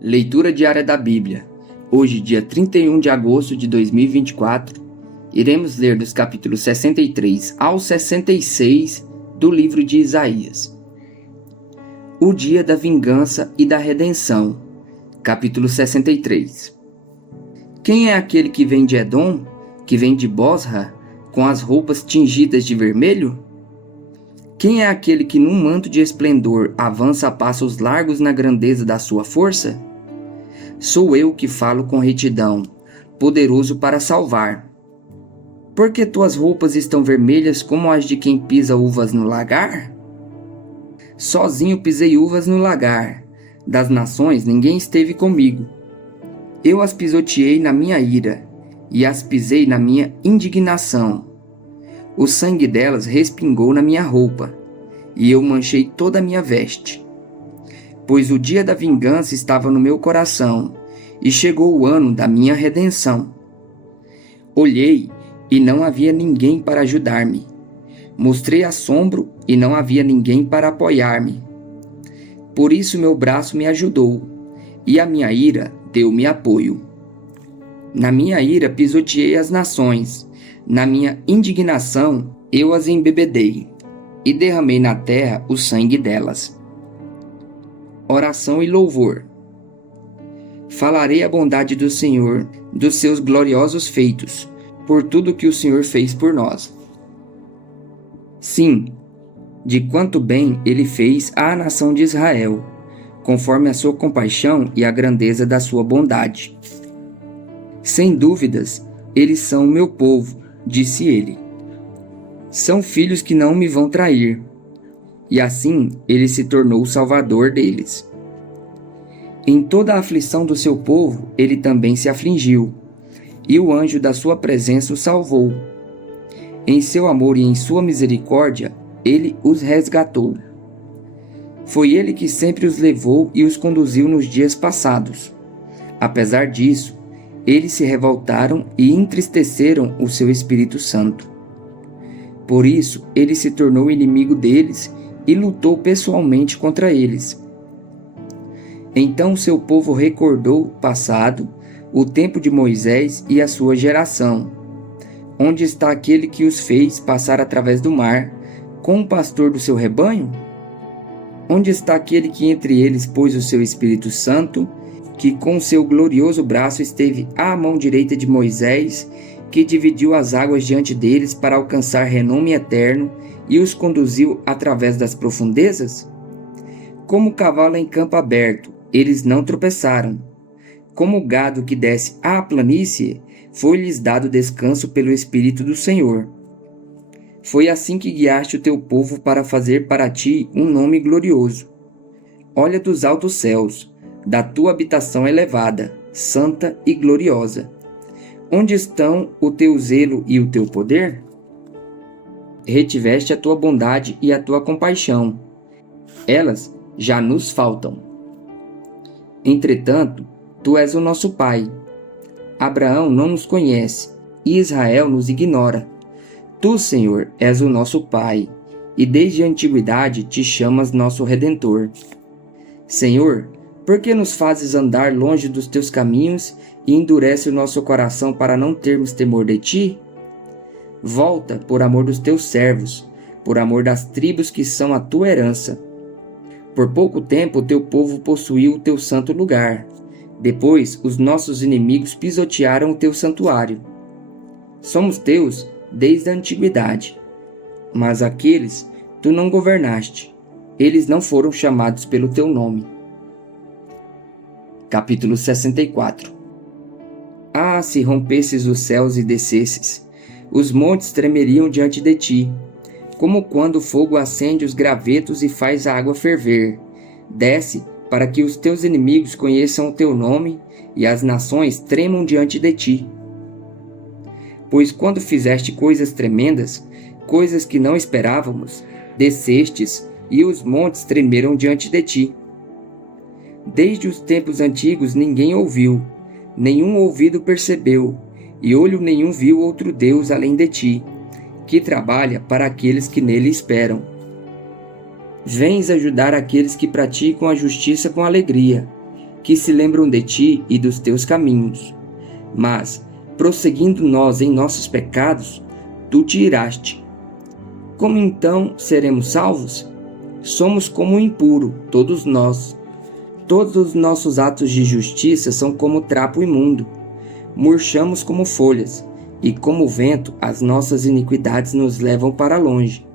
Leitura diária da Bíblia. Hoje, dia 31 de agosto de 2024, iremos ler dos capítulos 63 ao 66 do livro de Isaías. O dia da vingança e da redenção. Capítulo 63. Quem é aquele que vem de Edom, que vem de Bosra, com as roupas tingidas de vermelho? Quem é aquele que num manto de esplendor avança a passos largos na grandeza da sua força? Sou eu que falo com retidão, poderoso para salvar. Por que tuas roupas estão vermelhas como as de quem pisa uvas no lagar? Sozinho pisei uvas no lagar, das nações ninguém esteve comigo. Eu as pisoteei na minha ira, e as pisei na minha indignação. O sangue delas respingou na minha roupa, e eu manchei toda a minha veste. Pois o dia da vingança estava no meu coração, e chegou o ano da minha redenção. Olhei, e não havia ninguém para ajudar-me. Mostrei assombro, e não havia ninguém para apoiar-me. Por isso meu braço me ajudou, e a minha ira deu-me apoio. Na minha ira pisoteei as nações, na minha indignação eu as embebedei, e derramei na terra o sangue delas. Oração e louvor. Falarei a bondade do Senhor, dos seus gloriosos feitos, por tudo que o Senhor fez por nós. Sim, de quanto bem ele fez à nação de Israel, conforme a sua compaixão e a grandeza da sua bondade. Sem dúvidas, eles são o meu povo, disse ele. São filhos que não me vão trair. E assim ele se tornou o salvador deles. Em toda a aflição do seu povo, ele também se afligiu, e o anjo da sua presença o salvou. Em seu amor e em sua misericórdia, ele os resgatou. Foi ele que sempre os levou e os conduziu nos dias passados. Apesar disso, eles se revoltaram e entristeceram o seu Espírito Santo. Por isso, ele se tornou inimigo deles e lutou pessoalmente contra eles. Então seu povo recordou o passado, o tempo de Moisés e a sua geração. Onde está aquele que os fez passar através do mar, com o pastor do seu rebanho? Onde está aquele que entre eles pôs o seu Espírito Santo, que com seu glorioso braço esteve à mão direita de Moisés, que dividiu as águas diante deles para alcançar renome eterno e os conduziu através das profundezas? Como cavalo em campo aberto, eles não tropeçaram. Como gado que desce à planície, foi-lhes dado descanso pelo Espírito do Senhor. Foi assim que guiaste o teu povo para fazer para ti um nome glorioso. Olha dos altos céus, da tua habitação elevada, santa e gloriosa. Onde estão o teu zelo e o teu poder? Retiveste a tua bondade e a tua compaixão. Elas já nos faltam. Entretanto, tu és o nosso Pai. Abraão não nos conhece, e Israel nos ignora. Tu, Senhor, és o nosso Pai, e desde a antiguidade te chamas nosso Redentor. Senhor, por que nos fazes andar longe dos teus caminhos e endurece o nosso coração para não termos temor de ti? Volta por amor dos teus servos, por amor das tribos que são a tua herança. Por pouco tempo o teu povo possuiu o teu santo lugar. Depois os nossos inimigos pisotearam o teu santuário. Somos teus desde a antiguidade. Mas aqueles tu não governaste. Eles não foram chamados pelo teu nome. Capítulo 64. Ah, se rompesses os céus e descesses, os montes tremeriam diante de ti, como quando o fogo acende os gravetos e faz a água ferver. Desce para que os teus inimigos conheçam o teu nome e as nações tremam diante de ti. Pois quando fizeste coisas tremendas, coisas que não esperávamos, descestes e os montes tremeram diante de ti. Desde os tempos antigos ninguém ouviu, nenhum ouvido percebeu, e olho nenhum viu outro Deus além de ti, que trabalha para aqueles que nele esperam. Vens ajudar aqueles que praticam a justiça com alegria, que se lembram de ti e dos teus caminhos. Mas, prosseguindo nós em nossos pecados, tu te iraste. Como então seremos salvos? Somos como o impuro, todos nós. Todos os nossos atos de justiça são como trapo imundo. Murchamos como folhas, e como o vento, as nossas iniquidades nos levam para longe.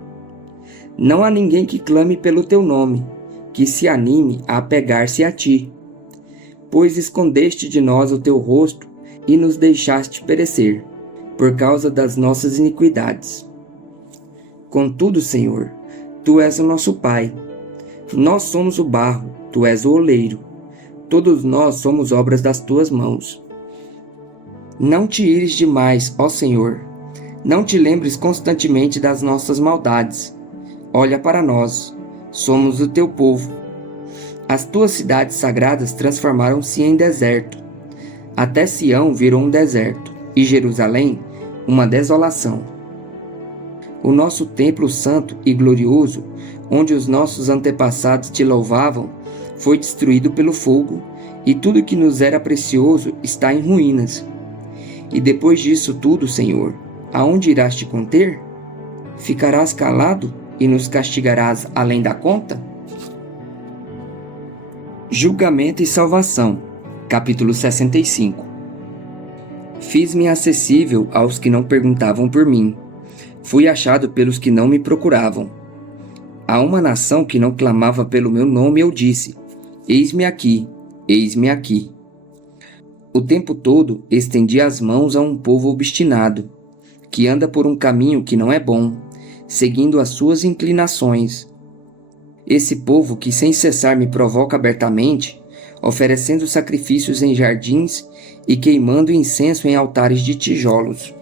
Não há ninguém que clame pelo teu nome, que se anime a apegar-se a ti. Pois escondeste de nós o teu rosto e nos deixaste perecer, por causa das nossas iniquidades. Contudo, Senhor, tu és o nosso Pai. Nós somos o barro, tu és o oleiro. Todos nós somos obras das tuas mãos. Não te ires demais, ó Senhor. Não te lembres constantemente das nossas maldades. Olha para nós, somos o teu povo. As tuas cidades sagradas transformaram-se em deserto. Até Sião virou um deserto, e Jerusalém, uma desolação. O nosso templo santo e glorioso, onde os nossos antepassados te louvavam, foi destruído pelo fogo, e tudo que nos era precioso está em ruínas. E depois disso tudo, Senhor, aonde irás te conter? Ficarás calado e nos castigarás além da conta? Julgamento e salvação, capítulo 65. Fiz-me acessível aos que não perguntavam por mim. Fui achado pelos que não me procuravam. A uma nação que não clamava pelo meu nome, eu disse: eis-me aqui, eis-me aqui. O tempo todo estendi as mãos a um povo obstinado, que anda por um caminho que não é bom, seguindo as suas inclinações. Esse povo que sem cessar me provoca abertamente, oferecendo sacrifícios em jardins e queimando incenso em altares de tijolos.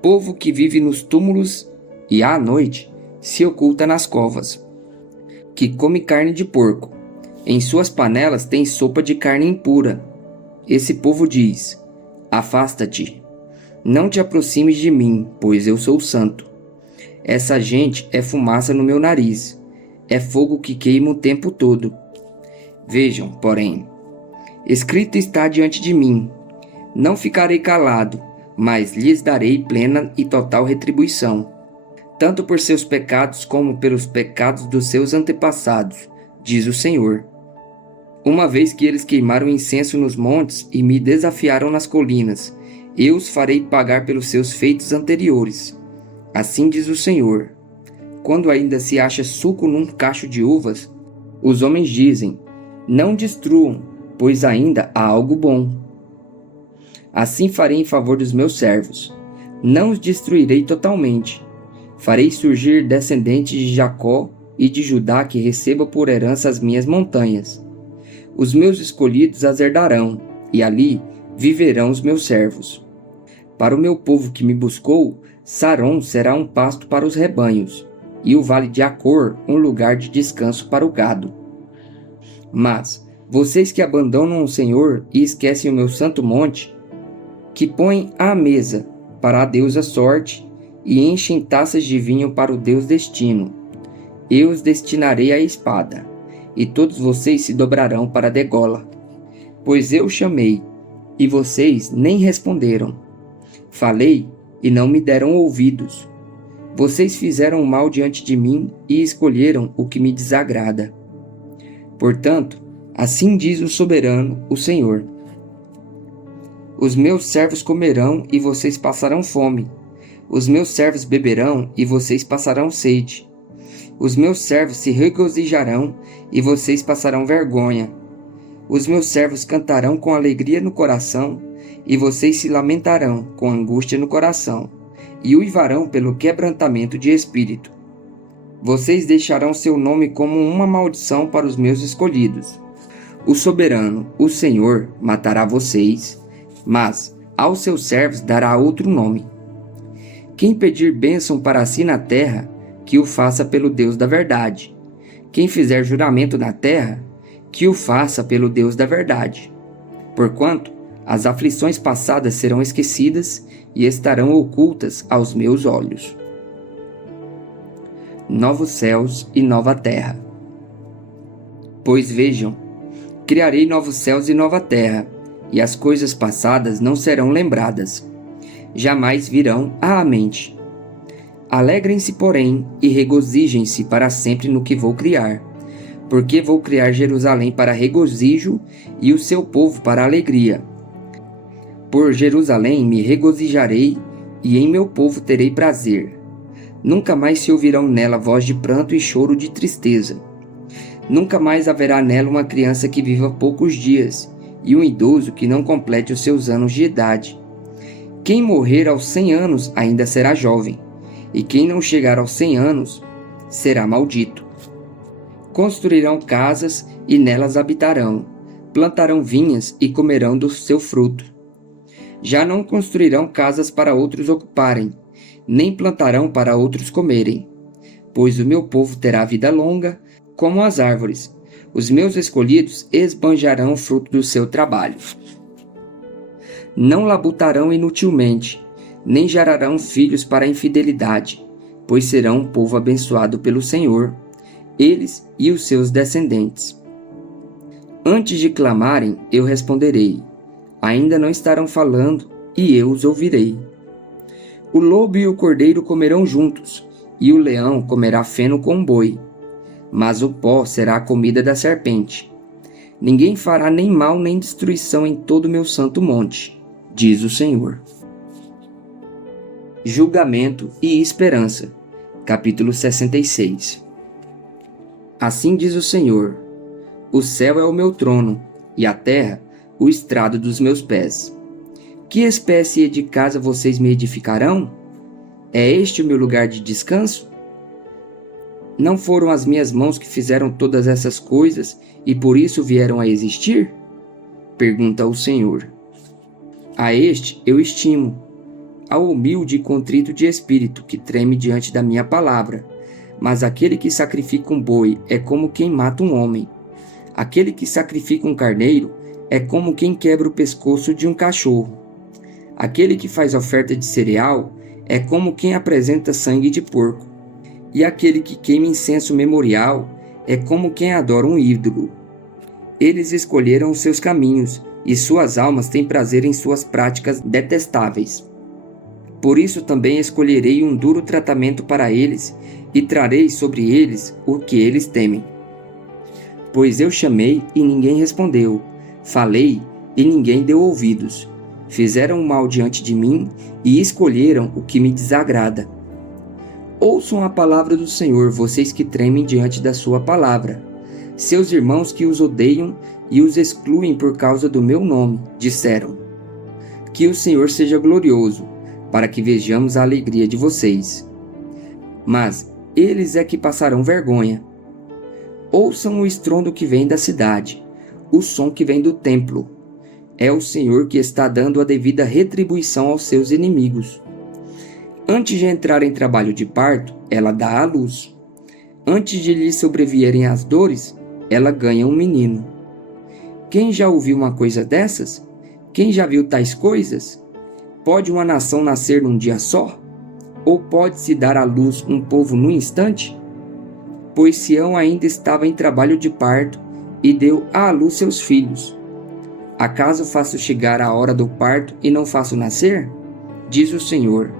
Povo que vive nos túmulos e, à noite, se oculta nas covas. Que come carne de porco. Em suas panelas tem sopa de carne impura. Esse povo diz: afasta-te. Não te aproximes de mim, pois eu sou santo. Essa gente é fumaça no meu nariz. É fogo que queima o tempo todo. Vejam, porém, escrito está diante de mim: não ficarei calado, mas lhes darei plena e total retribuição, tanto por seus pecados como pelos pecados dos seus antepassados, diz o Senhor. Uma vez que eles queimaram incenso nos montes e me desafiaram nas colinas, eu os farei pagar pelos seus feitos anteriores. Assim diz o Senhor. Quando ainda se acha suco num cacho de uvas, os homens dizem: não destruam, pois ainda há algo bom. Assim farei em favor dos meus servos. Não os destruirei totalmente. Farei surgir descendentes de Jacó e de Judá que receba por herança as minhas montanhas. Os meus escolhidos as herdarão, e ali viverão os meus servos. Para o meu povo que me buscou, Saron será um pasto para os rebanhos, e o vale de Acor um lugar de descanso para o gado. Mas vocês que abandonam o Senhor e esquecem o meu santo monte, que põem à mesa para a deusa sorte e enchem taças de vinho para o deus destino, eu os destinarei à espada, e todos vocês se dobrarão para a degola. Pois eu chamei, e vocês nem responderam. Falei, e não me deram ouvidos. Vocês fizeram o mal diante de mim e escolheram o que me desagrada. Portanto, assim diz o soberano, o Senhor: os meus servos comerão e vocês passarão fome. Os meus servos beberão e vocês passarão sede. Os meus servos se regozijarão e vocês passarão vergonha. Os meus servos cantarão com alegria no coração e vocês se lamentarão com angústia no coração e uivarão pelo quebrantamento de espírito. Vocês deixarão seu nome como uma maldição para os meus escolhidos. O soberano, o Senhor, matará vocês, mas aos seus servos dará outro nome. Quem pedir bênção para si na terra, que o faça pelo Deus da verdade. Quem fizer juramento na terra, que o faça pelo Deus da verdade. Porquanto as aflições passadas serão esquecidas e estarão ocultas aos meus olhos. Novos céus e nova terra. Pois vejam, Criarei novos céus e nova terra, e as coisas passadas não serão lembradas. Jamais virão à mente. Alegrem-se, porém, e regozijem-se para sempre no que vou criar, porque vou criar Jerusalém para regozijo e o seu povo para alegria. Por Jerusalém me regozijarei e em meu povo terei prazer. Nunca mais se ouvirão nela voz de pranto e choro de tristeza. Nunca mais haverá nela uma criança que viva poucos dias e um idoso que não complete os seus anos de idade. Quem morrer aos 100 anos ainda será jovem, e quem não chegar aos 100 anos será maldito. Construirão casas e nelas habitarão, plantarão vinhas e comerão do seu fruto. Já não construirão casas para outros ocuparem, nem plantarão para outros comerem, pois o meu povo terá vida longa, como as árvores. Os meus escolhidos esbanjarão o fruto do seu trabalho. Não labutarão inutilmente, nem gerarão filhos para a infidelidade, pois serão um povo abençoado pelo Senhor, eles e os seus descendentes. Antes de clamarem, eu responderei. Ainda não estarão falando, e eu os ouvirei. O lobo e o cordeiro comerão juntos, e o leão comerá feno com boi. Mas o pó será a comida da serpente. Ninguém fará nem mal nem destruição em todo o meu santo monte, diz o Senhor. Julgamento e esperança. Capítulo 66. Assim diz o Senhor: o céu é o meu trono, e a terra o estrado dos meus pés. Que espécie de casa vocês me edificarão? É este o meu lugar de descanso? Não foram as minhas mãos que fizeram todas essas coisas e por isso vieram a existir? Pergunta o Senhor. A este eu estimo, ao humilde e contrito de espírito que treme diante da minha palavra. Mas aquele que sacrifica um boi é como quem mata um homem. Aquele que sacrifica um carneiro é como quem quebra o pescoço de um cachorro. Aquele que faz oferta de cereal é como quem apresenta sangue de porco. E aquele que queima incenso memorial é como quem adora um ídolo. Eles escolheram os seus caminhos, e suas almas têm prazer em suas práticas detestáveis. Por isso também escolherei um duro tratamento para eles, e trarei sobre eles o que eles temem. Pois eu chamei e ninguém respondeu, falei e ninguém deu ouvidos. Fizeram o mal diante de mim e escolheram o que me desagrada. Ouçam a palavra do Senhor, vocês que tremem diante da sua palavra. Seus irmãos que os odeiam e os excluem por causa do meu nome, disseram: que o Senhor seja glorioso, para que vejamos a alegria de vocês. Mas eles é que passarão vergonha. Ouçam o estrondo que vem da cidade, o som que vem do templo. É o Senhor que está dando a devida retribuição aos seus inimigos. Antes de entrar em trabalho de parto, ela dá à luz. Antes de lhe sobrevierem as dores, ela ganha um menino. Quem já ouviu uma coisa dessas? Quem já viu tais coisas? Pode uma nação nascer num dia só? Ou pode-se dar à luz um povo num instante? Pois Sião ainda estava em trabalho de parto e deu à luz seus filhos. Acaso faço chegar a hora do parto e não faço nascer? Diz o Senhor.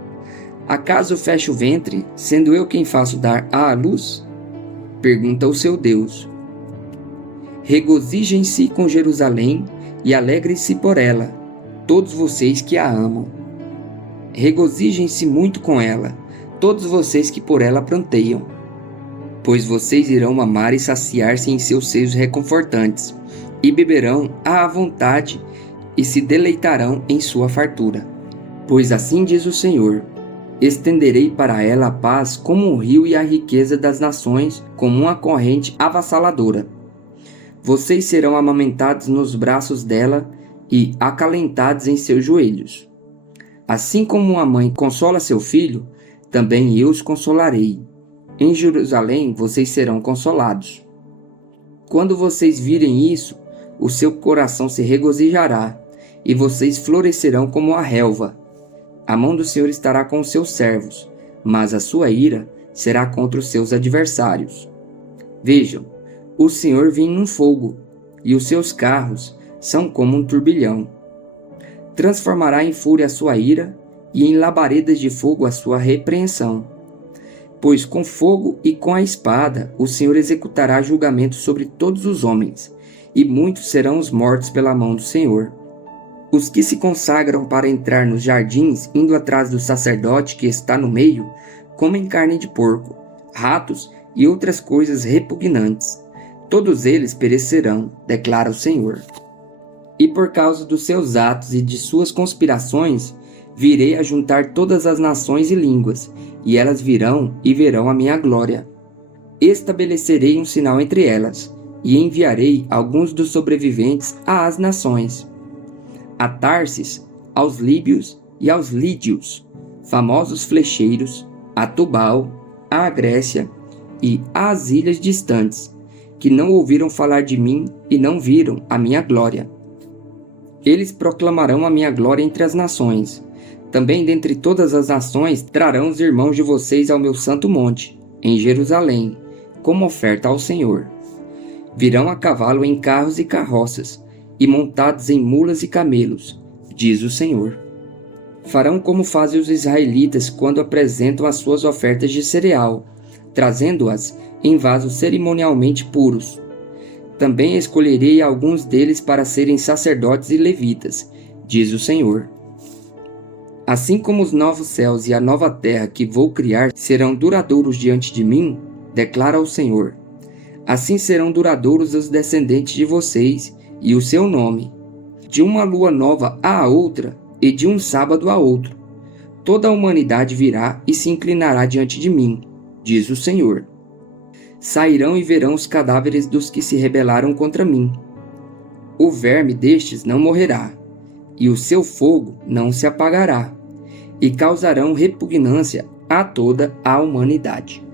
Acaso fecho o ventre, sendo eu quem faço dar à luz? Pergunta o seu Deus. Regozijem-se com Jerusalém e alegrem-se por ela, todos vocês que a amam. Regozijem-se muito com ela, todos vocês que por ela pranteiam. Pois vocês irão amar e saciar-se em seus seios reconfortantes, e beberão à vontade e se deleitarão em sua fartura. Pois assim diz o Senhor: estenderei para ela a paz como um rio e a riqueza das nações como uma corrente avassaladora. Vocês serão amamentados nos braços dela e acalentados em seus joelhos. Assim como uma mãe consola seu filho, também eu os consolarei. Em Jerusalém vocês serão consolados. Quando vocês virem isso, o seu coração se regozijará, e vocês florescerão como a relva. A mão do Senhor estará com os seus servos, mas a sua ira será contra os seus adversários. Vejam, o Senhor vem num fogo, e os seus carros são como um turbilhão. Transformará em fúria a sua ira e em labaredas de fogo a sua repreensão. Pois com fogo e com a espada o Senhor executará julgamento sobre todos os homens, e muitos serão os mortos pela mão do Senhor. Os que se consagram para entrar nos jardins, indo atrás do sacerdote que está no meio, comem carne de porco, ratos e outras coisas repugnantes. Todos eles perecerão, declara o Senhor. E por causa dos seus atos e de suas conspirações, virei a juntar todas as nações e línguas, e elas virão e verão a minha glória. Estabelecerei um sinal entre elas, e enviarei alguns dos sobreviventes às nações. A Tarsis, aos líbios e aos lídios, famosos flecheiros, a Tubal, à Grécia e às ilhas distantes, que não ouviram falar de mim e não viram a minha glória. Eles proclamarão a minha glória entre as nações. Também dentre todas as nações trarão os irmãos de vocês ao meu santo monte, em Jerusalém, como oferta ao Senhor. Virão a cavalo em carros e carroças, e montados em mulas e camelos, diz o Senhor. Farão como fazem os israelitas quando apresentam as suas ofertas de cereal, trazendo-as em vasos cerimonialmente puros. Também escolherei alguns deles para serem sacerdotes e levitas, diz o Senhor. Assim como os novos céus e a nova terra que vou criar serão duradouros diante de mim, declara o Senhor, assim serão duradouros os descendentes de vocês e o seu nome, de uma lua nova à outra e de um sábado a outro. Toda a humanidade virá e se inclinará diante de mim, diz o Senhor. Sairão e verão os cadáveres dos que se rebelaram contra mim. O verme destes não morrerá, e o seu fogo não se apagará, e causarão repugnância a toda a humanidade.